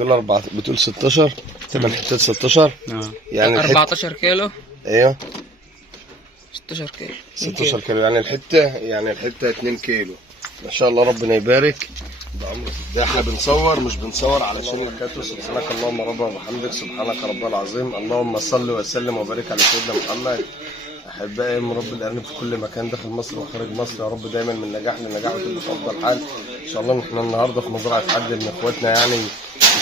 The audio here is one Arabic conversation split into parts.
دول 4 بتقول 16 8 حتات 16 يعني 14 كيلو. ايوه 16 كيلو 16 كيلو يعني الحته 2 كيلو. ما شاء الله ربنا يبارك. ده احنا بنصور مش بنصور علشان الكاتو. سبحانك اللهم ربنا وبحمدك سبحانك ربنا العظيم. اللهم صل وسلم وبارك على سيدنا محمد. احبائي من رب الارانب في كل مكان داخل مصر وخارج مصر، يا رب دايما من نجاح لنجاح وتبقى في افضل حال ان شاء الله. احنا النهارده في مزرعه حد من اخواتنا يعني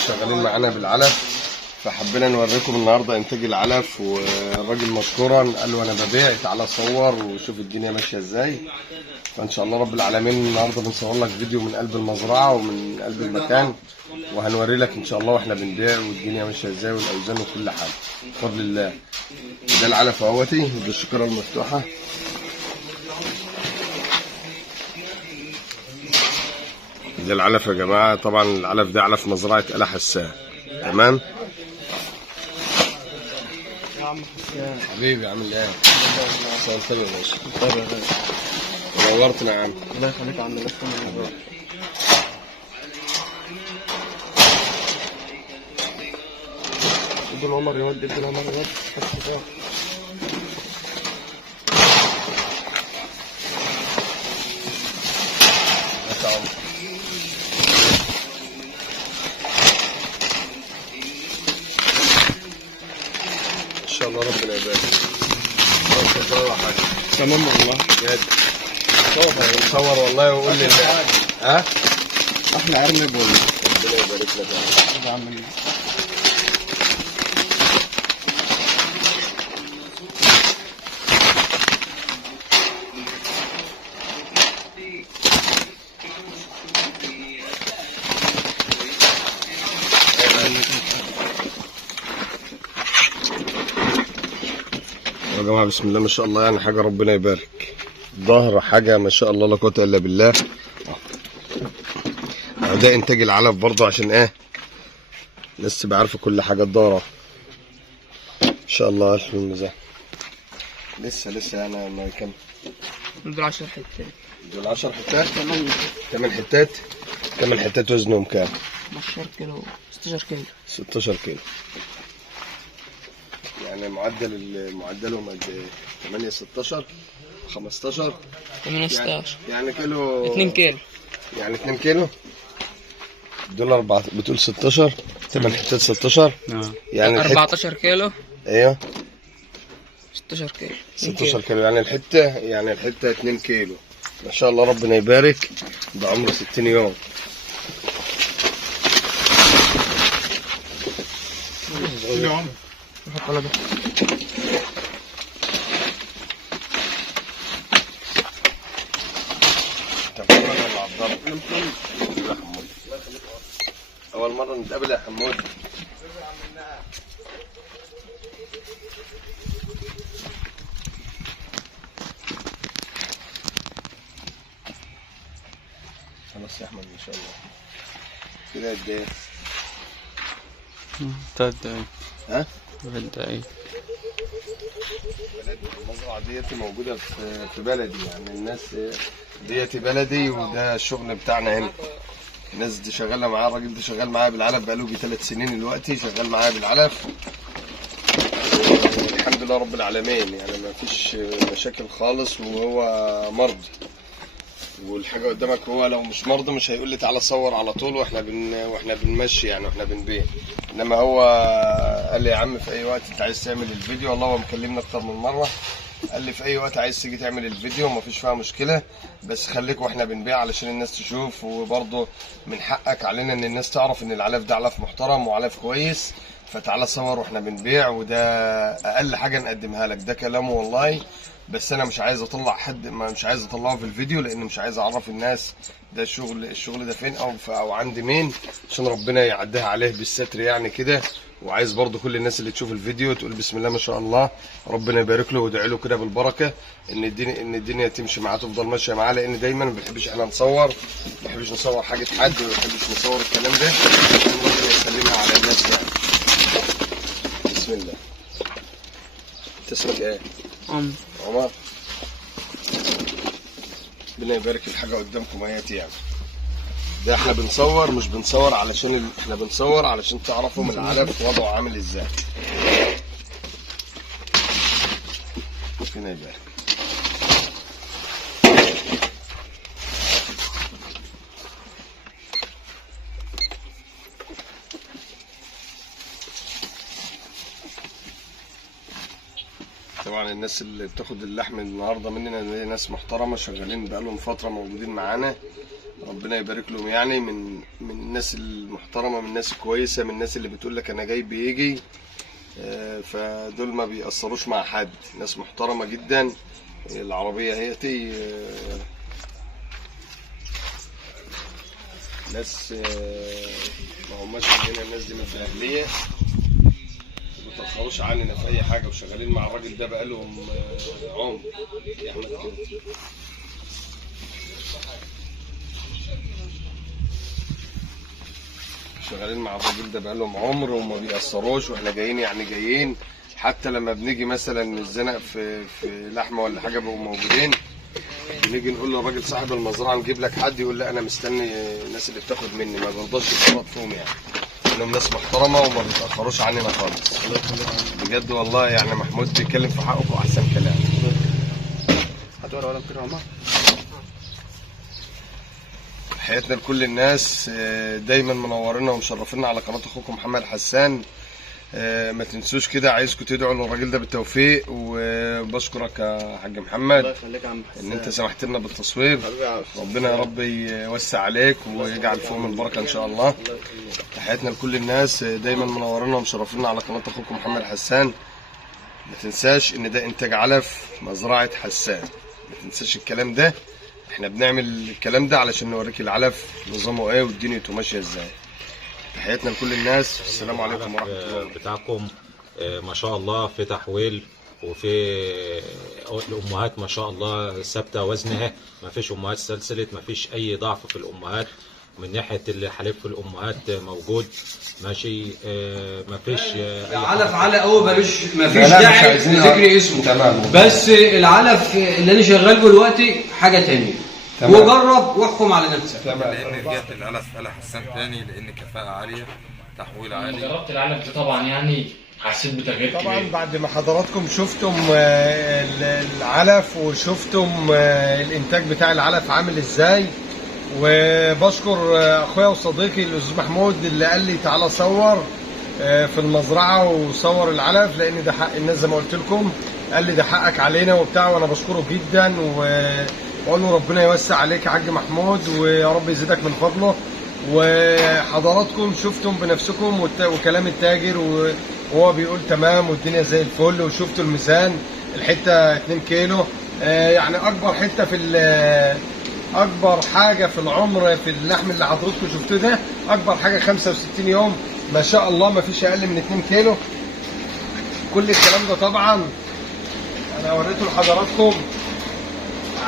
شغالين معانا بالعلف، فحبينا نوريكم النهارده انتاج العلف. والراجل مشكورا قال له انا ببيع، تعالى صور وشوف الدنيا ماشيه ازاي. فان شاء الله رب العالمين النهارده بنصور لك فيديو من قلب المزرعه ومن قلب المكان، وهنوري لك ان شاء الله واحنا بنبيع والدنيا ماشيه ازاي والاوزان وكل حاجه بفضل الله. ده العلف اهوتي بالشكاره المفتوحه. ده العلف يا جماعه. طبعا العلف ده علف مزرعه آل حسان. تمام حبيبي عامل ايه؟ مساء الخير يا باشا. طيب يا باشا نورتنا يا عم. الله يخليك يا عم. ادوا عمر يودي ادوا عمر يودي. ان شاء الله ربنا يبارك. تمام والله بجد. صور والله وقول لي ها احنا ارنب والله. ربنا يبارك لك يا عم. يا جماعه بسم الله ما شاء الله، يعني حاجه ربنا يبارك. ظهر حاجه ما شاء الله لا قوه الا بالله. ده انتاج العلف برضه عشان ايه الناس تبقى عارفه كل حاجه. الظهر ان شاء الله الف الميزان. لسه انا ما كم. دول 10 حتات. دول 10 حتات. 8 حتات. 8 حتات وزنهم كام؟ 12 كيلو 16 كيلو 16 كيلو. يعني معدلهم قد ايه؟ 8 16 15 8 16 يعني كيلو 2 كيلو. يعني 2 كيلو. دول 4 بتقول 16 8 حتات 16 يعني 14 كيلو. ايوه 16 كيلو 16 كيلو يعني الحته 2 كيلو. ما شاء الله ربنا يبارك. بعمره 60 يوم. نحط على ده. أول مرة نتقابل يا حمود. خلاص يا أحمد إن شاء الله. كده قد إيه؟ 3 دقايق. ها؟ 3 دقايق. المزرعة ديتي موجودة في بلدي، يعني الناس ديتي بلدي وده الشغل بتاعنا هنا. الناس دي شغالة معاه، الراجل ده شغال معايا بالعلف بقاله 3 سنين دلوقتي شغال معايا بالعلف. الحمد لله رب العالمين، يعني ما فيش مشاكل خالص. وهو مرض والحاجة قدامك، هو لو مش مرضى مش هيقول لي تعالى صور على طول واحنا بنمشي يعني واحنا بنبيع. انما هو قال لي يا عم في اي وقت انت عايز تعمل الفيديو، والله هو مكلمنا اكتر من مرة قال لي في اي وقت عايز تيجي تعمل الفيديو مفيش فيها مشكله، بس خليك واحنا بنبيع علشان الناس تشوف. وبرضه من حقك علينا ان الناس تعرف ان العلف ده علف محترم وعلف كويس. فتعالى صور واحنا بنبيع، وده اقل حاجه نقدمها لك. ده كلامه والله. بس انا مش عايز اطلع حد، مش عايز اطلعه في الفيديو لان مش عايز اعرف الناس ده الشغل ده فين او عند مين، عشان ربنا يعديها عليه بالستر يعني كده. وعايز برضو كل الناس اللي تشوف الفيديو تقول بسم الله ما شاء الله ربنا يبارك له وادعي له كده بالبركه ان الدنيا تمشي معاه تفضل ماشيه معاه. لان دايما ما بنحبش احنا نصور، ما بنحبش نصور حاجه حد، ما بنحبش نصور الكلام ده. ربنا يسلمها على الناس يعني. بسم الله. اسمك ايه؟ عمر. ربنا يبارك الحاجه قدامكم اهيت يعني. ده احنا بنصور، مش بنصور علشان احنا بنصور علشان تعرفوا من العلف وضعه عامل ازاي. ربنا يبارك. طبعا الناس اللي بتاخد اللحم النهارده مننا ناس محترمه شغالين بقالهم فتره موجودين معانا، ربنا يبارك لهم. يعني من الناس المحترمه، من الناس الكويسه، من الناس اللي بتقول لك انا جاي بيجي، فدول ما بيأثروش مع حد، ناس محترمه جدا. العربيه هيتي ناس ما هماش عندنا، الناس دي ناس اهليه ما بيتأخروش عننا في اي حاجه، وشغالين مع الراجل ده بقالهم عمر يا احمد كده. شغالين مع الراجل ده بقالهم عمر وما بيأثروش، واحنا جايين يعني جايين. حتى لما بنيجي مثلا نتزنق في لحمه ولا حاجه بيبقوا موجودين، بنيجي نقول للراجل صاحب المزرعه نجيب لك حد، يقول لا انا مستني الناس اللي بتاخد مني، ما برضاش يفرط فيهم يعني. انهم ناس محترمه وما بيتأخروش عننا خالص بجد والله. يعني محمود بيتكلم في حقه احسن كلام. هتقرا ولا كده عمر؟ تحياتنا لكل الناس، دايما منورينا ومشرفينا على قناه اخوكم محمد حسان. ما تنسوش كده، عايزكم تدعوا للراجل ده بالتوفيق. وبشكرك يا حاج محمد الله يخليك يا عم حسان ان انت سمحت لنا بالتصوير. ربنا يا رب يوسع عليك ويجعل فيهم البركه ان شاء الله. تحياتنا لكل الناس، دايما منورينا ومشرفينا على قناه اخوكم محمد حسان. ما تنساش ان ده انتاج علف مزرعه حسان، ما تنساش الكلام ده. احنا بنعمل الكلام ده علشان نوريك العلف نظامه ايه ودنيته ماشيه ازاي. تحياتنا لكل الناس، السلام عليكم ورحمه الله بتاعكم. ما شاء الله في تحويل، وفي الامهات ما شاء الله ثابته وزنها، ما فيش امهات سلسلت، ما فيش اي ضعف في الامهات. من ناحيه الحليب في الامهات موجود ماشي، ما فيش العلف على قوي، ما فيش داعي لذكر اسمه. تمام. بس العلف اللي انا شغال دلوقتي حاجه تانية، وجرب واحكم على نفسك. لان رجعت العلف على حسان تاني، لان كفاءه عاليه، تحويل عالي. جربت العلف ده طبعا، يعني حسيت بتغيير كبير. طبعا بعد ما حضراتكم شفتم العلف وشفتم الانتاج بتاع العلف عامل ازاي، وبشكر اخويا وصديقي الاستاذ محمود اللي قال لي تعالى صور في المزرعه وصور العلف، لان ده حق الناس زي ما قلت لكم. قال لي ده حقك علينا وبتاع، وانا بشكره جدا واقول له ربنا يوسع عليك يا حاج محمود، ويا رب يزيدك من فضله. وحضراتكم شفتم بنفسكم وكلام التاجر وهو بيقول تمام والدنيا زي الفل، وشفتوا الميزان الحته 2 كيلو. يعني اكبر حته اكبر حاجه في العمر في اللحم اللي حضراتكم شفتوه ده، اكبر حاجه 65 يوم ما شاء الله، ما فيش اقل من 2 كيلو. كل الكلام ده طبعا انا وريته لحضراتكم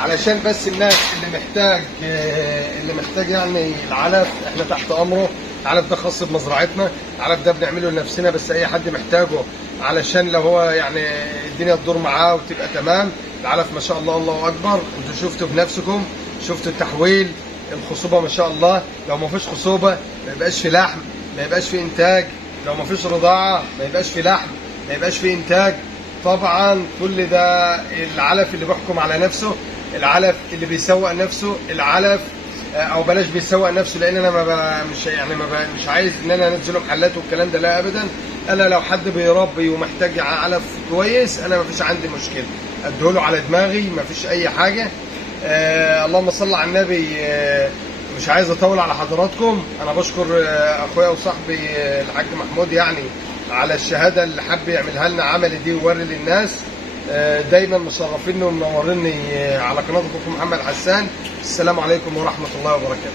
علشان بس الناس اللي محتاج يعني العلف، احنا تحت امره. العلف ده خاص بمزرعتنا، العلف ده بنعمله لنفسنا، بس اي حد محتاجه علشان لو هو يعني الدنيا تدور معاه وتبقى تمام. العلف ما شاء الله الله اكبر، انتوا شفتوا بنفسكم، شفتوا التحويل، الخصوبه ما شاء الله. لو ما فيش خصوبه ما يبقاش في لحم، ما يبقاش في انتاج. لو ما فيش رضاعه ما يبقاش في لحم، ما يبقاش في انتاج. طبعا كل ده العلف اللي بيحكم على نفسه، العلف اللي بيسوق نفسه، العلف او بلاش بيسوق نفسه، لان انا مش عايز ان انا انزله محلات والكلام ده، لا ابدا. انا لو حد بيربي ومحتاج علف كويس انا ما فيش عندي مشكله، اديله على دماغي، ما فيش اي حاجه. اللهم صل على النبي. مش عايز اطول على حضراتكم. انا بشكر اخويا وصاحبي الحاج محمود يعني على الشهاده اللي حب يعملها لنا عملي دي ويوري للناس. دايما مشرفيني ومنوريني على قناه اخوكم محمد حسان. السلام عليكم ورحمه الله وبركاته.